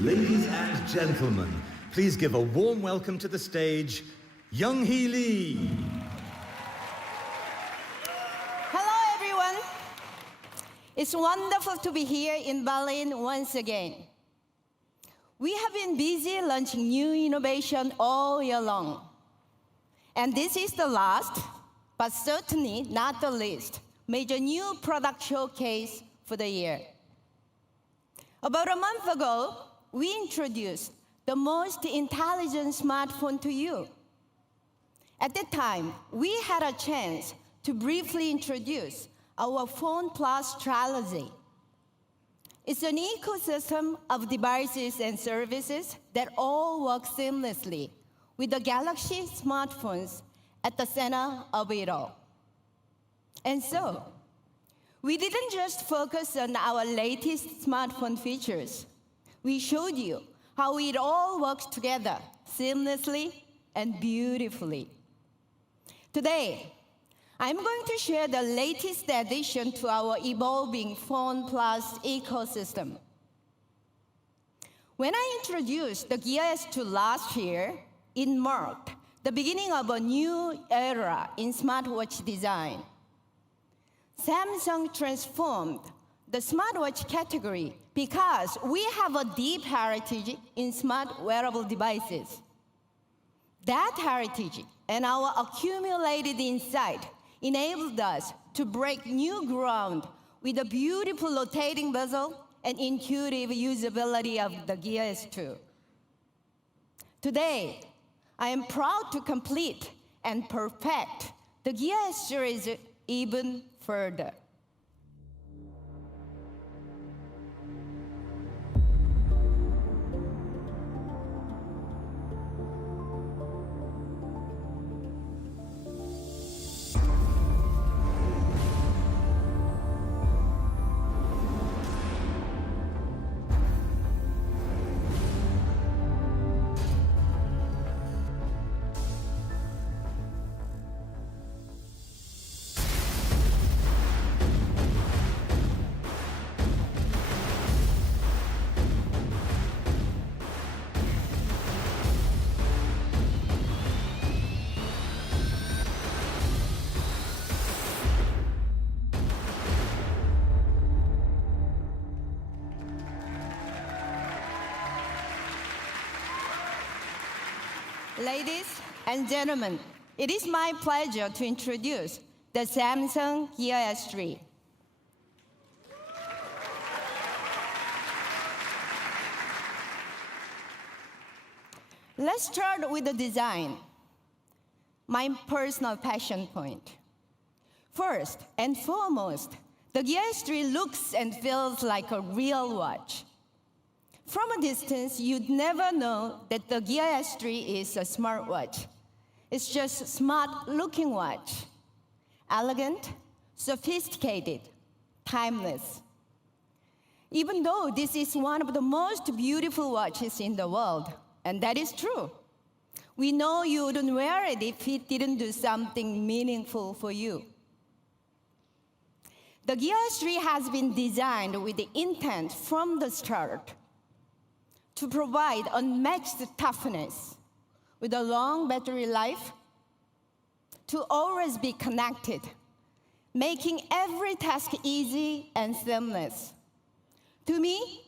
Ladies and gentlemen, please give a warm welcome to the stage, Young-hee Lee. Hello, everyone. It's wonderful to be here in Berlin once again. We have been busy launching new innovation all year long. And this is the last, but certainly not the least, major new product showcase for the year. About a month ago, we introduced the most intelligent smartphone to you. At that time, we had a chance to briefly introduce our Phone Plus trilogy. It's an ecosystem of devices and services that all work seamlessly with the Galaxy smartphones at the center of it all. And so, we didn't just focus on our latest smartphone features. We showed you how it all works together seamlessly and beautifully. Today, I'm going to share the latest addition to our evolving Phone Plus ecosystem. When I introduced the Gear S2 last year, it marked the beginning of a new era in smartwatch design. Samsung transformed the smartwatch category because we have a deep heritage in smart wearable devices. That heritage and our accumulated insight enabled us to break new ground with a beautiful rotating bezel and intuitive usability of the Gear S2. Today, I am proud to complete and perfect the Gear S series even further. Ladies and gentlemen, it is my pleasure to introduce the Samsung Gear S3. Let's start with the design, my personal passion point. First and foremost, the Gear S3 looks and feels like a real watch. From a distance, you'd never know that the Gear S3 is a smartwatch. It's just a smart-looking watch. Elegant, sophisticated, timeless. Even though this is one of the most beautiful watches in the world, and that is true, we know you wouldn't wear it if it didn't do something meaningful for you. The Gear S3 has been designed with the intent from the start to provide unmatched toughness with a long battery life, to always be connected, making every task easy and seamless. To me,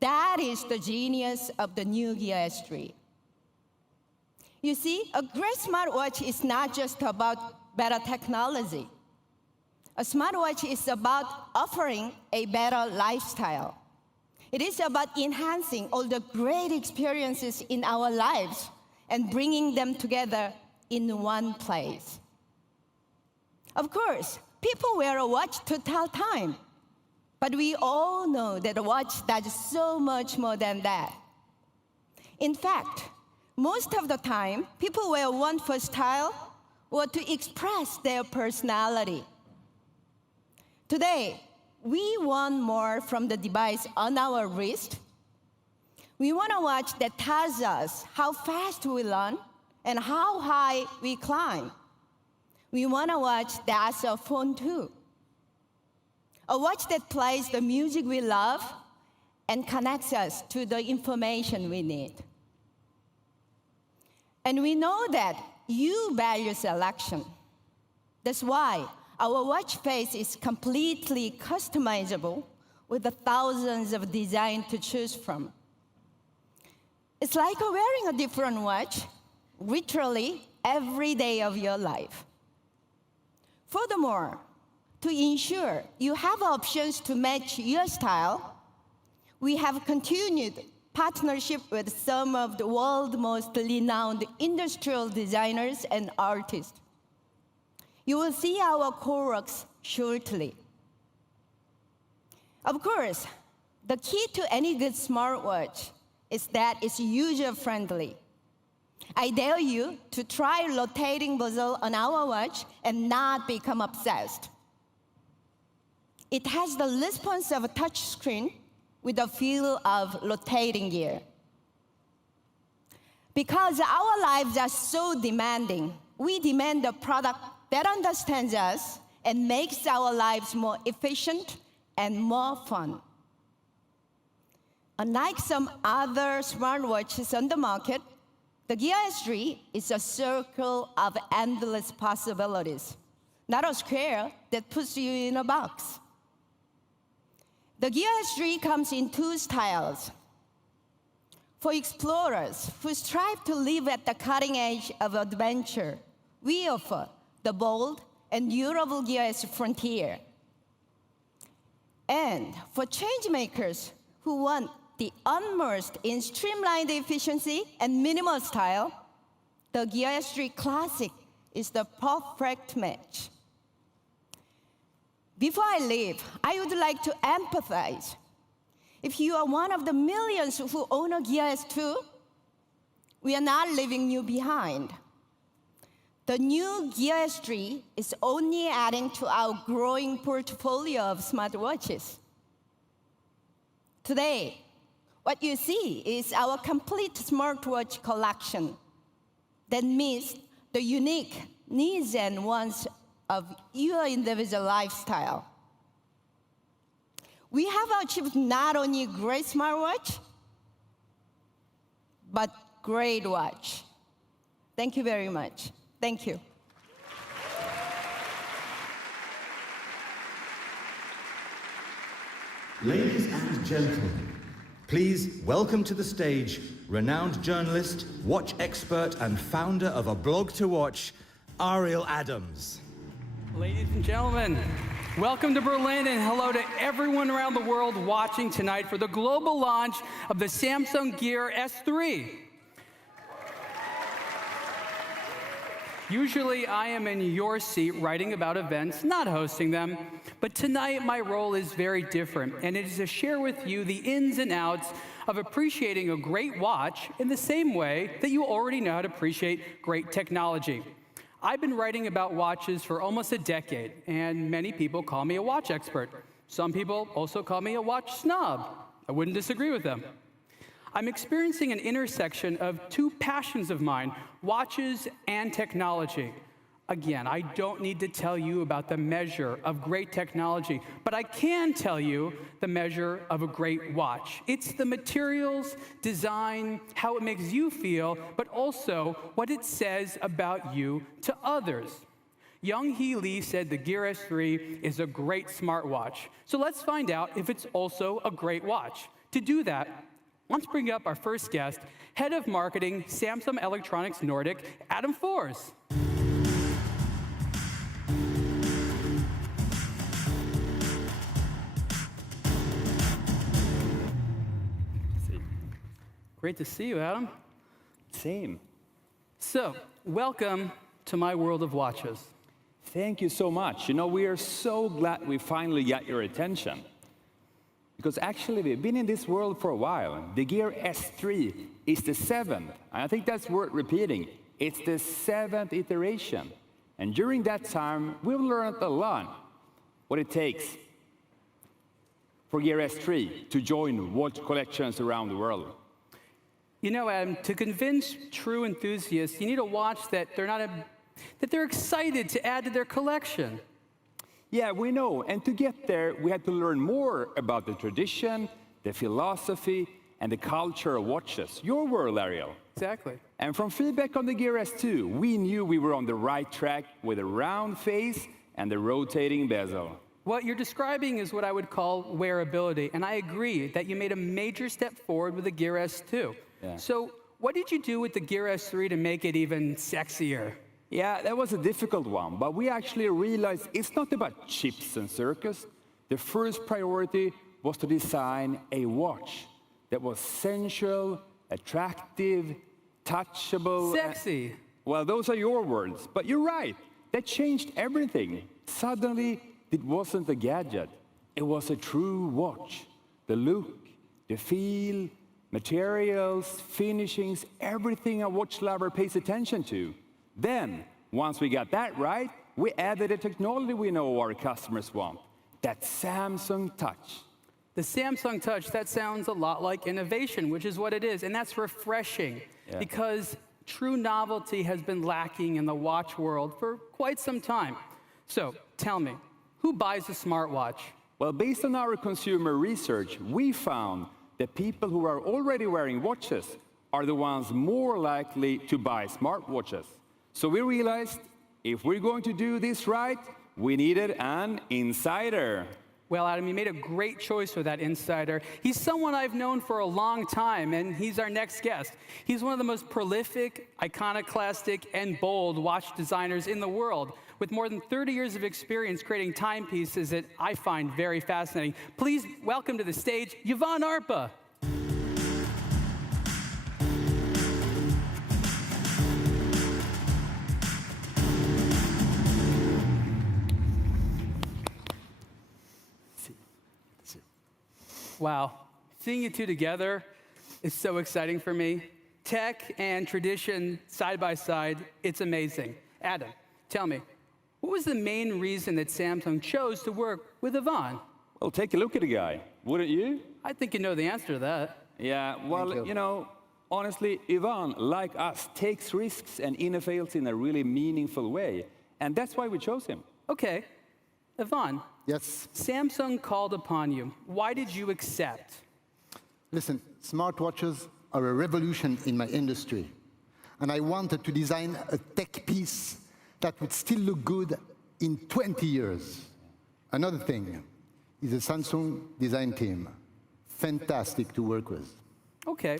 that is the genius of the new Gear S3. You see, a great smartwatch is not just about better technology. A smartwatch is about offering a better lifestyle. It is about enhancing all the great experiences in our lives and bringing them together in one place. Of course, people wear a watch to tell time, but we all know that a watch does so much more than that. In fact, most of the time, people wear one for style or to express their personality. Today, we want more from the device on our wrist. We want a watch that tells us how fast we run and how high we climb. We want a watch that's a phone too. A watch that plays the music we love and connects us to the information we need. And we know that you value selection. That's why our watch face is completely customizable with the thousands of designs to choose from. It's like wearing a different watch, literally every day of your life. Furthermore, to ensure you have options to match your style, we have continued partnership with some of the world's most renowned industrial designers and artists. You will see our co-works shortly. Of course, the key to any good smartwatch is that it's user-friendly. I dare you to try rotating bezel on our watch and not become obsessed. It has the response of a touch screen with the feel of rotating gear. Because our lives are so demanding, we demand a product that understands us and makes our lives more efficient and more fun. Unlike some other smartwatches on the market, the Gear S3 is a circle of endless possibilities, not a square that puts you in a box. The Gear S3 comes in two styles. For explorers who strive to live at the cutting edge of adventure, we offer the bold and durable Gear S Frontier. And for changemakers who want the unimmersed in streamlined efficiency and minimal style, the Gear S3 Classic is the perfect match. Before I leave, I would like to emphasize, if you are one of the millions who own a Gear S2, we are not leaving you behind. The new Gear S3 is only adding to our growing portfolio of smartwatches. Today, what you see is our complete smartwatch collection that meets the unique needs and wants of your individual lifestyle. We have achieved not only great smartwatch, but great watch. Thank you very much. Thank you. Ladies and gentlemen, please welcome to the stage renowned journalist, watch expert, and founder of a blog to watch, Ariel Adams. Ladies and gentlemen, welcome to Berlin and hello to everyone around the world watching tonight for the global launch of the Samsung Gear S3. Usually I am in your seat writing about events, not hosting them, but tonight my role is very different, and it is to share with you the ins and outs of appreciating a great watch in the same way that you already know how to appreciate great technology. I've been writing about watches for almost a decade, and many people call me a watch expert. Some people also call me a watch snob. I wouldn't disagree with them. I'm experiencing an intersection of two passions of mine, watches and technology. Again, I don't need to tell you about the measure of great technology, but I can tell you the measure of a great watch. It's the materials, design, how it makes you feel, but also what it says about you to others. Young-Hee Lee said the Gear S3 is a great smartwatch. So let's find out if it's also a great watch. To do that, let's bring up our first guest, Head of Marketing, Samsung Electronics Nordic, Adam Fors. Great to see you, Adam. Same. So, welcome to my world of watches. Thank you so much. You know, we are so glad we finally got your attention. Because actually, we've been in this world for a while. The Gear S3 is the 7th. And I think that's worth repeating. It's the 7th iteration. And during that time, we've learned a lot what it takes for Gear S3 to join watch collections around the world. You know, Adam, to convince true enthusiasts, you need a watch that they're excited to add to their collection. Yeah, we know. And to get there, we had to learn more about the tradition, the philosophy, and the culture of watches. Your world, Ariel. Exactly. And from feedback on the Gear S2, we knew we were on the right track with a round face and the rotating bezel. What you're describing is what I would call wearability, and I agree that you made a major step forward with the Gear S2. Yeah. So what did you do with the Gear S3 to make it even sexier? Yeah, that was a difficult one, but we actually realized it's not about chips and circus. The first priority was to design a watch that was sensual, attractive, touchable. Sexy. Well, those are your words, but you're right. That changed everything. Suddenly, it wasn't a gadget. It was a true watch. The look, the feel, materials, finishings, everything a watch lover pays attention to. Then, once we got that right, we added a technology we know our customers want, that Samsung Touch. The Samsung Touch, that sounds a lot like innovation, which is what it is, and that's refreshing because true novelty has been lacking in the watch world for quite some time. So, tell me, who buys a smartwatch? Well, based on our consumer research, we found that people who are already wearing watches are the ones more likely to buy smartwatches. So we realized if we're going to do this right, we needed an insider. Well, Adam, you made a great choice for that insider. He's someone I've known for a long time, and he's our next guest. He's one of the most prolific, iconoclastic, and bold watch designers in the world, with more than 30 years of experience creating timepieces that I find very fascinating. Please welcome to the stage, Yvonne Arpa. Wow, seeing you two together is so exciting for me. Tech and tradition side by side, it's amazing. Adam, tell me, what was the main reason that Samsung chose to work with Yvonne? Well, take a look at the guy, wouldn't you? I think you know the answer to that. Yeah, well, you know, honestly, Yvonne, like us, takes risks and innovates in a really meaningful way. And that's why we chose him. Okay, Yvonne, Yes. Samsung called upon you. Why did you accept? Listen, smartwatches are a revolution in my industry. And I wanted to design a tech piece that would still look good in 20 years. Another thing is the Samsung design team. Fantastic to work with. Okay,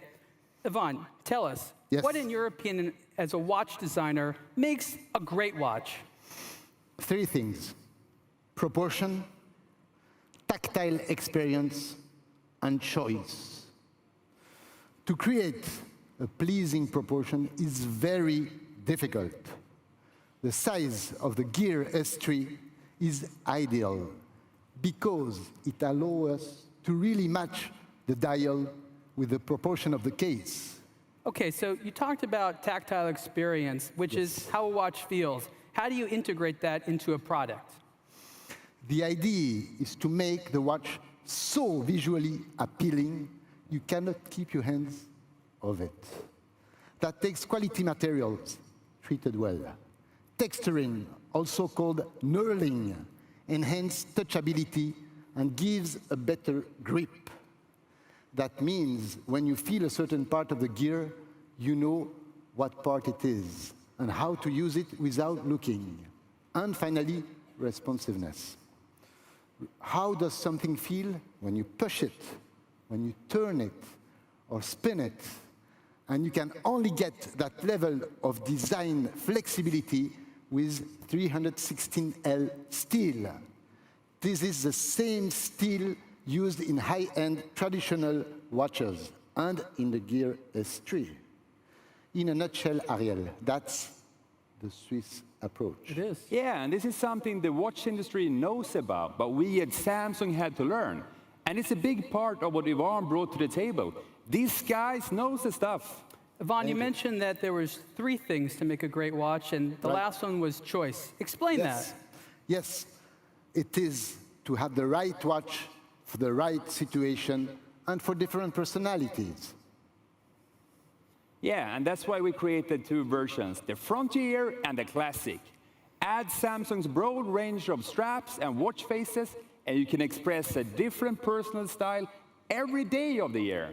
Yvonne, tell us, Yes. what in your opinion as a watch designer makes a great watch? 3 things: proportion, tactile experience, and choice. To create a pleasing proportion is very difficult. The size of the Gear S3 is ideal because it allows us to really match the dial with the proportion of the case. Okay, so you talked about tactile experience, which is how a watch feels. How do you integrate that into a product? The idea is to make the watch so visually appealing, you cannot keep your hands off it. That takes quality materials treated well. Texturing, also called knurling, enhances touchability and gives a better grip. That means when you feel a certain part of the gear, you know what part it is and how to use it without looking. And finally, responsiveness. How does something feel when you push it, when you turn it, or spin it? And you can only get that level of design flexibility with 316L steel. This is the same steel used in high-end traditional watches and in the Gear S3. In a nutshell, Ariel, that's the Swiss approach. It is. Yeah, and this is something the watch industry knows about, but we at Samsung had to learn. And it's a big part of what Yvonne brought to the table. These guys knows the stuff. Yvonne, you mentioned that there was 3 things to make a great watch, and the last one was choice. Explain that. Yes, it is to have the right watch for the right situation and for different personalities. Yeah, and that's why we created 2 versions, the Frontier and the Classic. Add Samsung's broad range of straps and watch faces, and you can express a different personal style every day of the year.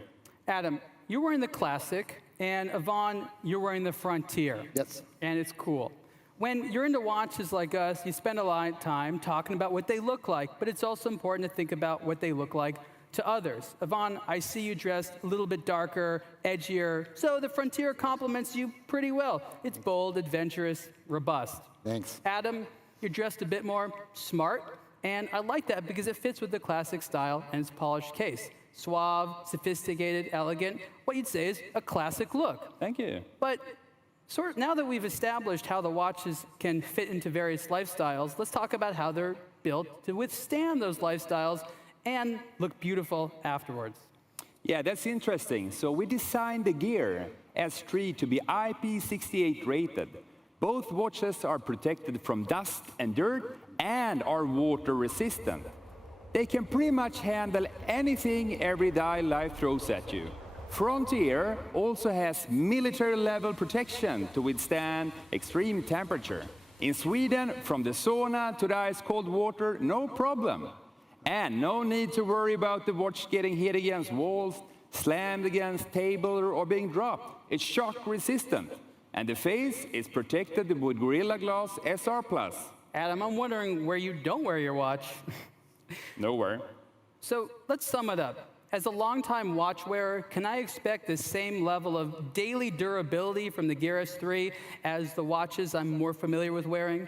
Adam, you're wearing the Classic, and Yvonne, you're wearing the Frontier. Yes. And it's cool. When you're into watches like us, you spend a lot of time talking about what they look like, but it's also important to think about what they look like to others. Yvonne, I see you dressed a little bit darker, edgier, so the Frontier complements you pretty well. It's bold, adventurous, robust. Thanks. Adam, you're dressed a bit more smart, and I like that because it fits with the Classic style and its polished case. Suave, sophisticated, elegant, what you'd say is a classic look. Thank you. But now that we've established how the watches can fit into various lifestyles, let's talk about how they're built to withstand those lifestyles and look beautiful afterwards. Yeah, that's interesting. So we designed the Gear S3 to be IP68 rated. Both watches are protected from dust and dirt and are water resistant. They can pretty much handle anything everyday life throws at you. Frontier also has military-level protection to withstand extreme temperature. In Sweden, from the sauna to the ice-cold water, no problem. And no need to worry about the watch getting hit against walls, slammed against table, or being dropped. It's shock-resistant. And the face is protected with Gorilla Glass SR+. Adam, I'm wondering where you don't wear your watch. Nowhere. So let's sum it up. As a longtime watch wearer, can I expect the same level of daily durability from the Gear S3 as the watches I'm more familiar with wearing?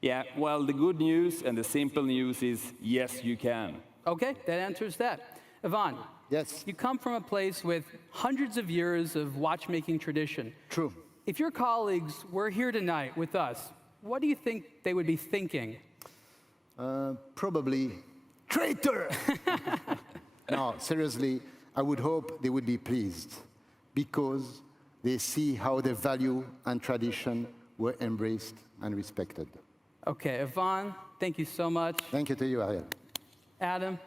Yeah, well, the good news and the simple news is yes, you can. Okay, that answers that. Yvonne, Yes. you come from a place with hundreds of years of watchmaking tradition. True. If your colleagues were here tonight with us, what do you think they would be thinking? Probably traitor. No, seriously, I would hope they would be pleased because they see how the value and tradition were embraced and respected. Okay, Yvonne, thank you so much. Thank you to you, Ariel. Adam,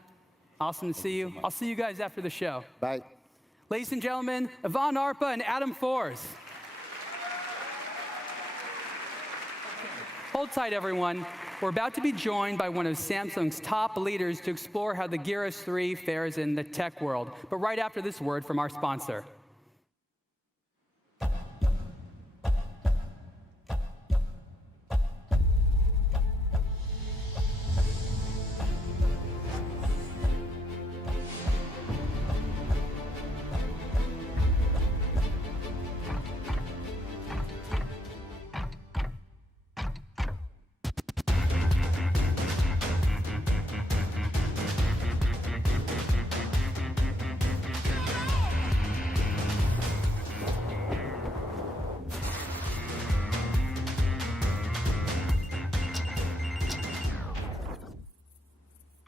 awesome to see you. I'll see you guys after the show. Bye. Ladies and gentlemen, Yvonne Arpa and Adam Force. Hold tight, everyone. We're about to be joined by one of Samsung's top leaders to explore how the Gear S3 fares in the tech world. But right after this word from our sponsor.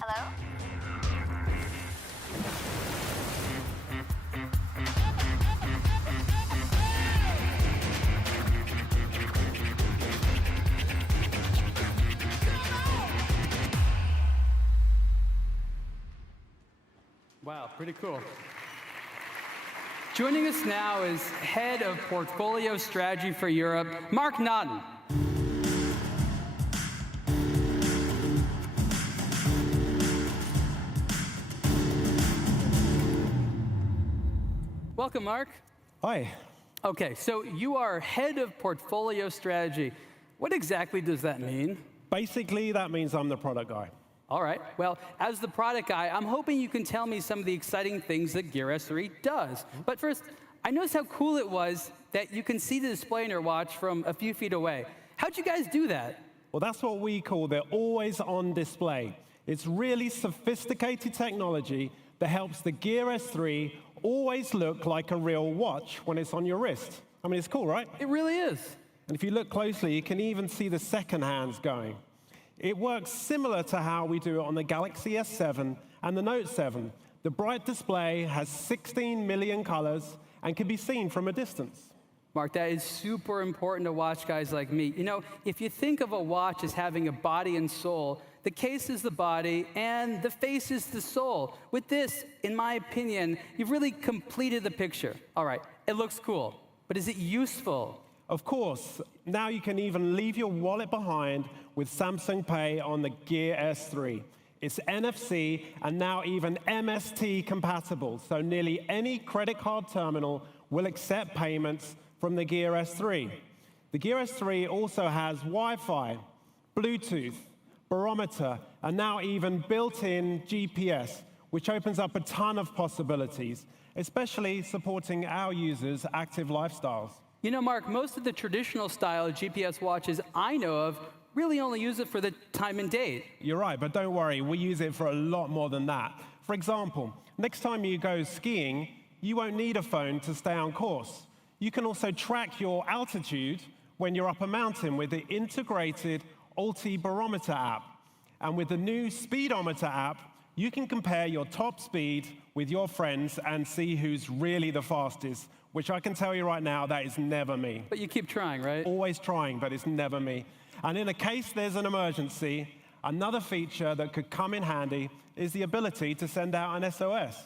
Hello? Wow, pretty cool. Joining us now is Head of Portfolio Strategy for Europe, Mark Naughton. Welcome, Mark. Hi. Okay, so you are Head of Portfolio Strategy. What exactly does that mean? Basically, that means I'm the product guy. All right, well, as the product guy, I'm hoping you can tell me some of the exciting things that Gear S3 does. But first, I noticed how cool it was that you can see the display in your watch from a few feet away. How'd you guys do that? Well, that's what we call the always-on display. It's really sophisticated technology that helps the Gear S3 always look like a real watch when it's on your wrist. I mean, it's cool, right? It really is. And if you look closely, you can even see the second hands going. It works similar to how we do it on the Galaxy S7 and the Note 7. The bright display has 16 million colors and can be seen from a distance. Mark, that is super important to watch guys like me. You know, if you think of a watch as having a body and soul, the case is the body and the face is the soul. With this, in my opinion, you've really completed the picture. All right, it looks cool, but is it useful? Of course, now you can even leave your wallet behind with Samsung Pay on the Gear S3. It's NFC and now even MST compatible, so nearly any credit card terminal will accept payments from the Gear S3. The Gear S3 also has Wi-Fi, Bluetooth, barometer, and now even built-in GPS, which opens up a ton of possibilities, especially supporting our users' active lifestyles. You know, Mark, most of the traditional style GPS watches I know of really only use it for the time and date. You're right, but don't worry, we use it for a lot more than that. For example, next time you go skiing, you won't need a phone to stay on course. You can also track your altitude when you're up a mountain with the integrated Altibarometer app. And with the new Speedometer app, you can compare your top speed with your friends and see who's really the fastest, which I can tell you right now, that is never me. But you keep trying, right? Always trying, but it's never me. And in a case there's an emergency, another feature that could come in handy is the ability to send out an SOS.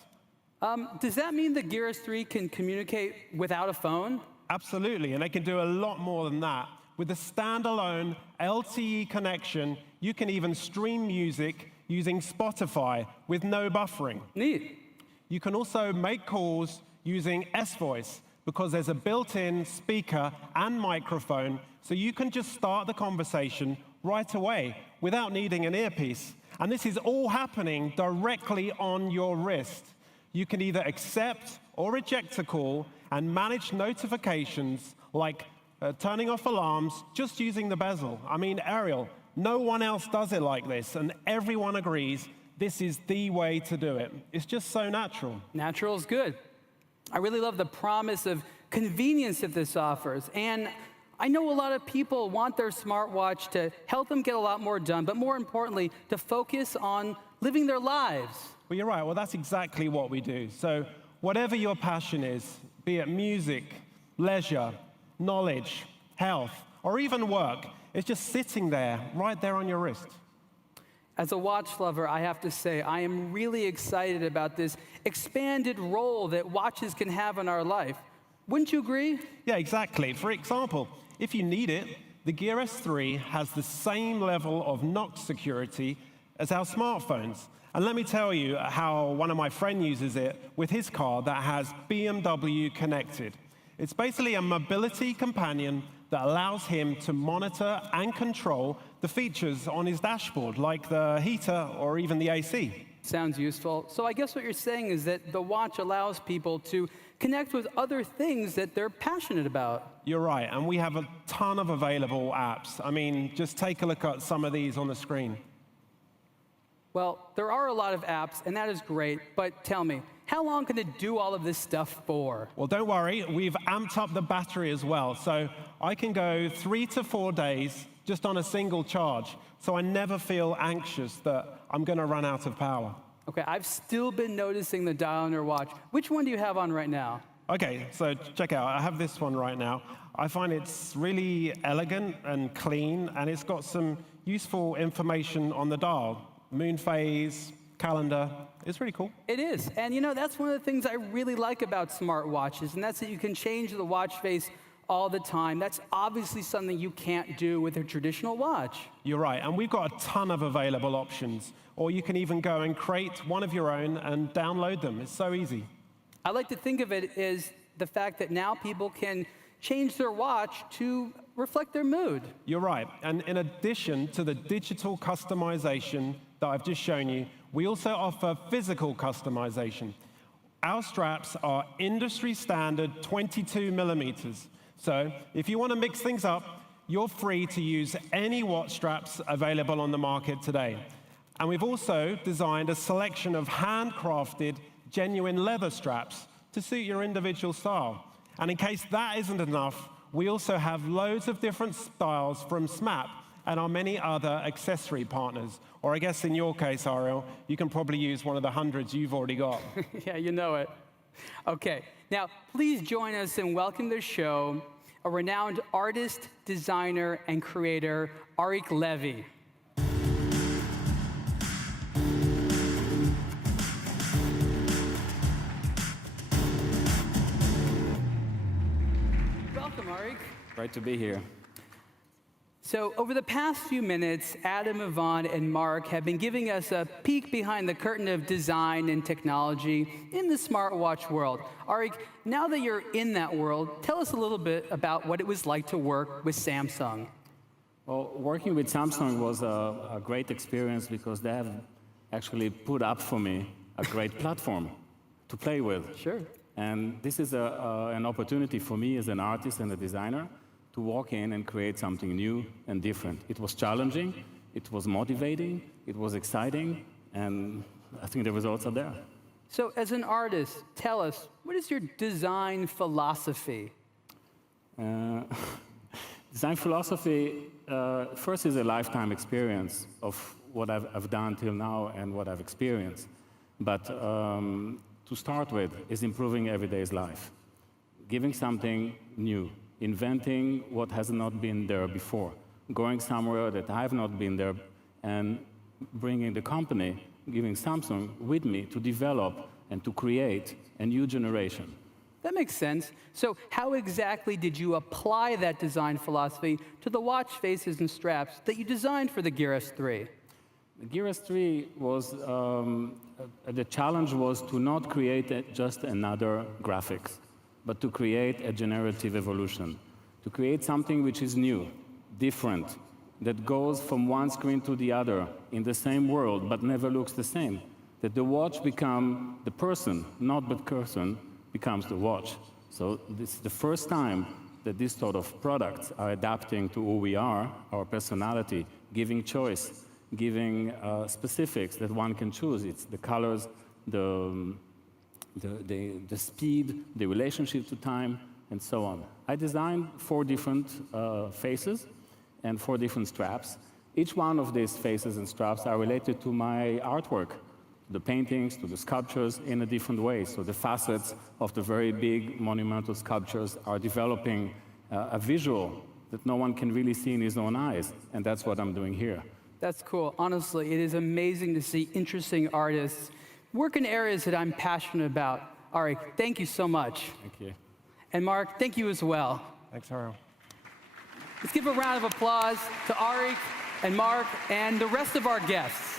Does that mean the Gear S3 can communicate without a phone? Absolutely, and they can do a lot more than that. With the standalone LTE connection, you can even stream music using Spotify with no buffering. Neat. You can also make calls using S-Voice because there's a built-in speaker and microphone, so you can just start the conversation right away without needing an earpiece. And this is all happening directly on your wrist. You can either accept or reject a call and manage notifications like turning off alarms just using the bezel. I mean, Ariel, no one else does it like this, and everyone agrees this is the way to do it. It's just so natural. Natural is good. I really love the promise of convenience that this offers. And I know a lot of people want their smartwatch to help them get a lot more done, but more importantly, to focus on living their lives. Well, you're right. Well, that's exactly what we do. So whatever your passion is, be it music, leisure, knowledge, health, or even work, it's just sitting there, right there on your wrist. As a watch lover, I have to say, I am really excited about this expanded role that watches can have in our life. Wouldn't you agree? Yeah, exactly. For example, if you need it, the Gear S3 has the same level of knock security as our smartphones. And let me tell you how one of my friends uses it with his car that has BMW Connected. It's basically a mobility companion that allows him to monitor and control the features on his dashboard, like the heater or even the AC. Sounds useful. So I guess what you're saying is that the watch allows people to connect with other things that they're passionate about. You're right, and we have a ton of available apps. I mean, just take a look at some of these on the screen. Well, there are a lot of apps, and that is great, but tell me, how long can it do all of this stuff for? Well, don't worry, we've amped up the battery as well, so I can go 3 to 4 days just on a single charge, so I never feel anxious that I'm going to run out of power. Okay, I've still been noticing the dial on your watch. Which one do you have on right now? Okay, so check out, I have this one right now. I find it's really elegant and clean, and it's got some useful information on the dial. Moon phase, calendar. It's really cool. It is. And you know, that's one of the things I really like about smartwatches, and that's that you can change the watch face all the time. That's obviously something you can't do with a traditional watch. You're right, and we've got a ton of available options. Or you can even go and create one of your own and download them. It's so easy. I like to think of it as the fact that now people can change their watch to reflect their mood. You're right, and in addition to the digital customization that I've just shown you, we also offer physical customization. Our straps are industry standard 22 millimeters. So if you want to mix things up, you're free to use any watch straps available on the market today. And we've also designed a selection of handcrafted, genuine leather straps to suit your individual style. And in case that isn't enough, we also have loads of different styles from SMAP and our many other accessory partners. Or I guess in your case, Ariel, you can probably use one of the hundreds you've already got. Yeah, you know it. Okay, now please join us in welcoming to the show a renowned artist, designer, and creator, Arik Levy. Welcome, Arik. Great to be here. So, over the past few minutes, Adam, Yvonne, and Mark have been giving us a peek behind the curtain of design and technology in the smartwatch world. Arik, now that you're in that world, tell us a little bit about what it was like to work with Samsung. Well, working with Samsung was a great experience because they have actually put up for me a great platform to play with. Sure. And this is an opportunity for me as an artist and a designer to walk in and create something new and different. It was challenging, it was motivating, it was exciting, and I think the results are there. So, as an artist, tell us, what is your design philosophy? Design philosophy, first, is a lifetime experience of what I've done till now and what I've experienced. But to start with, is improving everyday's life, giving something new, inventing what has not been there before, going somewhere that I have not been there, and bringing the company, giving Samsung with me to develop and to create a new generation. That makes sense. So, how exactly did you apply that design philosophy to the watch faces and straps that you designed for the Gear S3? The Gear S3 was, the challenge was to not create just another graphics, but to create a generative evolution, to create something which is new, different, that goes from one screen to the other in the same world, but never looks the same. That the watch become the person, not the person becomes the watch. So this is the first time that these sort of products are adapting to who we are, our personality, giving choice, giving specifics that one can choose. It's the colors, the speed, the relationship to time, and so on. I designed 4 different faces and 4 different straps. Each one of these faces and straps are related to my artwork, the paintings, to the sculptures in a different way. So the facets of the very big monumental sculptures are developing a visual that no one can really see in his own eyes, and that's what I'm doing here. That's cool. Honestly, it is amazing to see interesting artists work in areas that I'm passionate about. Arik, thank you so much. Thank you. And Mark, thank you as well. Thanks, Ariel. Let's give a round of applause to Arik and Mark and the rest of our guests.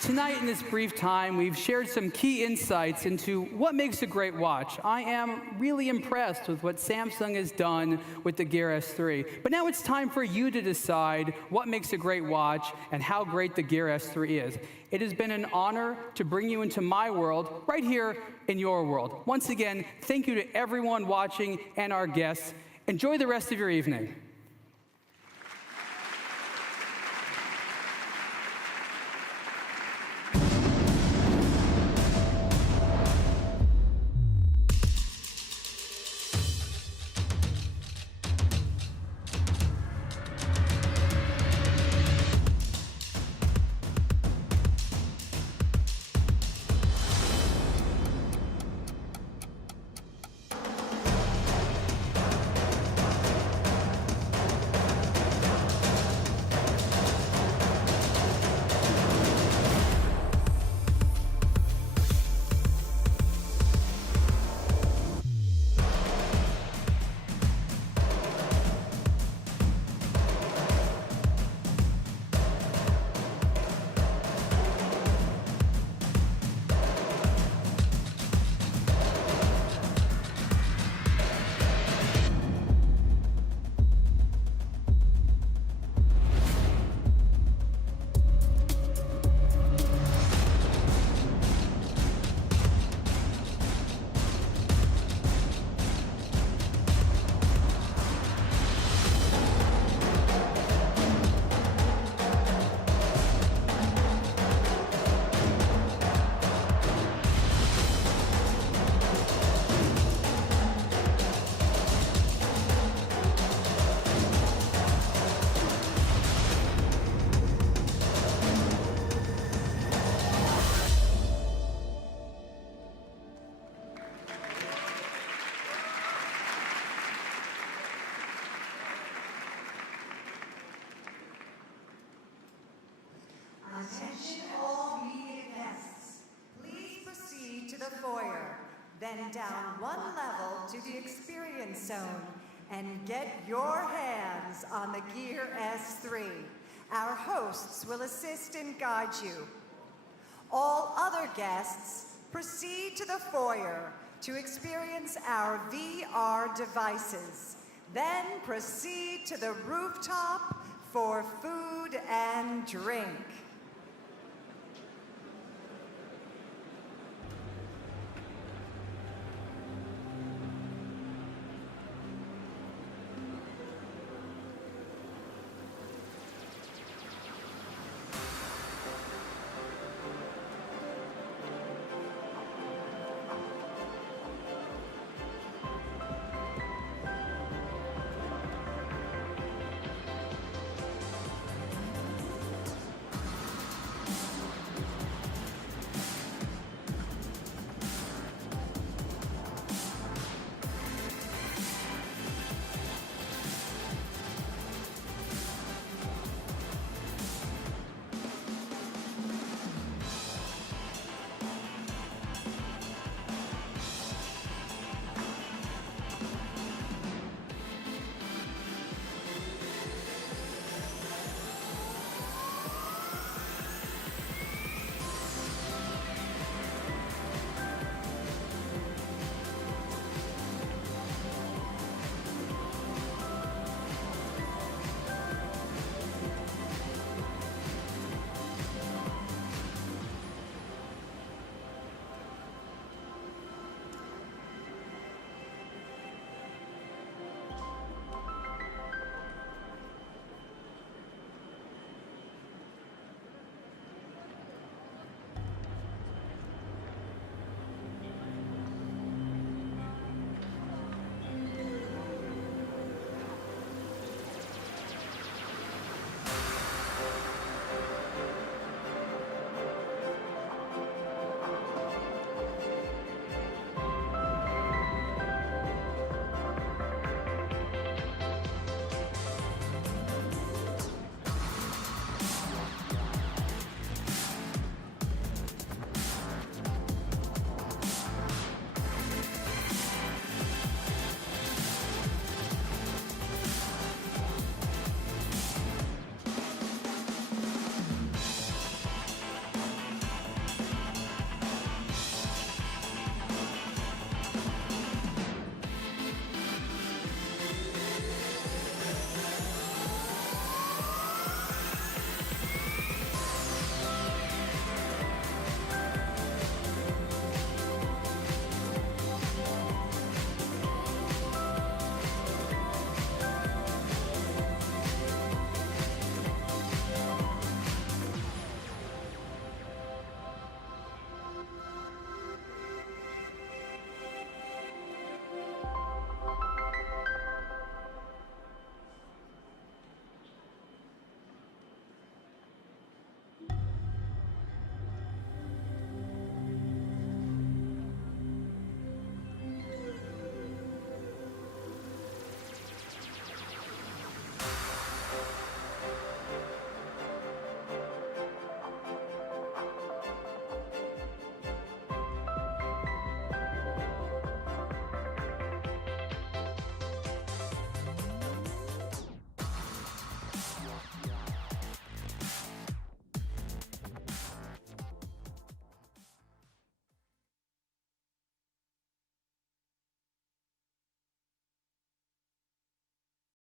Tonight, in this brief time, we've shared some key insights into what makes a great watch. I am really impressed with what Samsung has done with the Gear S3. But now it's time for you to decide what makes a great watch and how great the Gear S3 is. It has been an honor to bring you into my world, right here in your world. Once again, thank you to everyone watching and our guests. Enjoy the rest of your evening. Attention all media guests. Please proceed to the foyer, then down 1 level to the experience zone, and get your hands on the Gear S3. Our hosts will assist and guide you. All other guests, proceed to the foyer to experience our VR devices. Then proceed to the rooftop for food and drink.